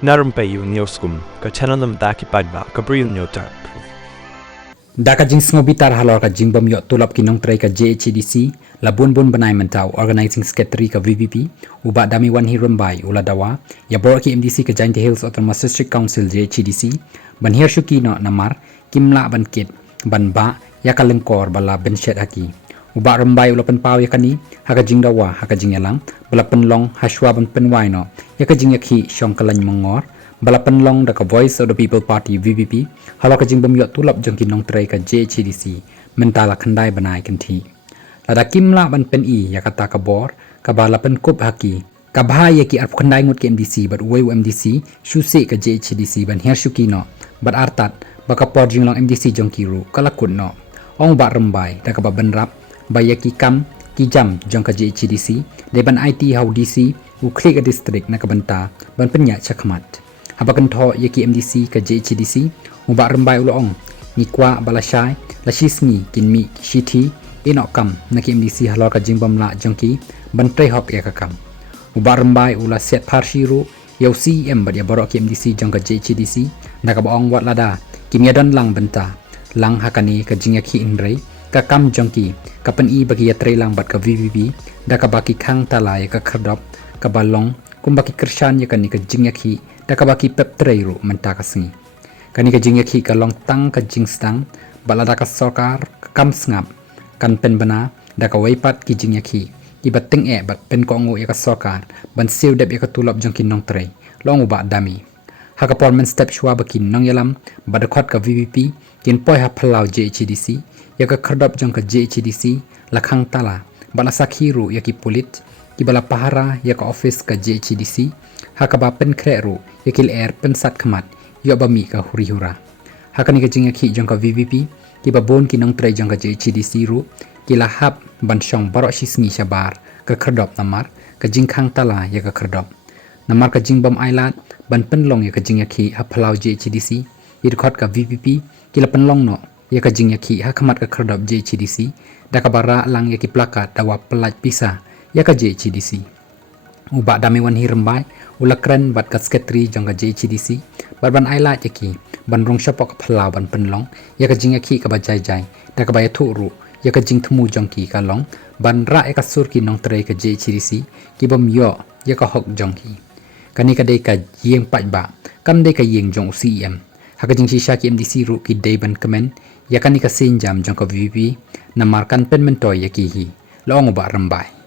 Na Rympei U ka channel nam daki paidbah ka Bri U Hynñiewtrep. Daka jing snobitar halor ka jing bom yok tulap kinong tray ka JHDC labun bun banai mentau organizing secretary ka VVP uba dami wan hi Rympei ula dawa ya Baroh ki MDC ka Giant Hills Autonomous District Council JHDC ban Hiar Shuki no Namar kimla ban kit ban ba ya ka Lyngkor bala Bynshet haki uba Rympei ula penpau ya kani haka jing dawa haka jing yalang bala penlong haswa ban penwai no ya ka jing yakhi shong kalany mongor bala penlong da ka Voice of the People Party VVP halo ka jing bom yok tulap jong kinong tray ka JHDC mentala khandai banai kanthi lada kimla ban pen i ya kata ka bor ka bala pen kup haki ka bhai ya ki arp khandai ngut ke MDC but uwei MDC shuse ka JHDC ban Hiar Shuki no but artat baka por jing long MDC jong kiru kalakut no ong ba Rympei da ka ba benrap ba ya ki kam ki jam jong ka JHDC de ban IT hau DC u klik a district na ka banta ban penya chakmat habakan tho yaki MDC ka JHDC uba Rympei ulong ni kwa balashai la shisngi kinmi shithi inokam na ki MDC halor ka jingbam la jongki ban tre hop ya ka kam uba Rympei ula set parshiru yau CM ba ya Baroh ki MDC jong ka JHDC na ka baong wat lada kimya don lang benta lang hakani ka jingyaki inrei ka kam jongki ka pen i bagi ya tre lang bat ka VVP da ka baki khang tala ya ka khardop ka balong kumbaki Kyrshan ya kani ka jingyaki da ka baki pep treiru menta ka singi kani ka jingyaki ka long tang ka jingstang balada ka sokar ka kam sngap kan pen bana da ka weipat ki jingyaki ibat teng bat pen ko ngu ya ka sokar ban siu dep ya ka tulap jong kinong trei long uba dami haka pormen step shwa bakin nong yalam badakhot ka VVP kin poi ha phalau JHDC ya ka khardop jong ka JHDC lakhang tala bala sakhiru ya ki pulit ki bala pahara ya ka office ka JHDC haka ba pen kreru yakil air pen sat khamat yo ba mi ka huri hura haka ni ka jinga khi jong ka VVP ki ba bon ki nong trai jong ka JHDC ru ki la hab ban shong Baroh shisngi shabar ka khardop namar ka jingkhang tala ya ka khardop namar ka jingbam ailat ban pen long ya ka jinga khi ha phalau JHDC ir khot ka VVP ki la pen long no ya ka jinga khi ha khamat ka khardop JHDC da ka bara lang ya ki plakat dawa pelaj pisa ya ka JHDC uba dami wan hi Rympei ulakren bat ka secretary jong ka JHDC ban aila yaki ban rong shapok phalau ban penlong ya ka jinga khi ka ba jai jai da ka ba ya thu ru ya ka jing thmu jong ki ka long ban ra ya ka sur ki nong trai ka JHDC ki bom yo ya ka hok jong ki kani ka dei ka yeng paidbah kan dei ka yeng jong CM haka jing shisha ki MDC ru ki dei ban comment ya kani ka sin jam jong ka VP namar kan pen mentoy ya ki hi long uba Rympei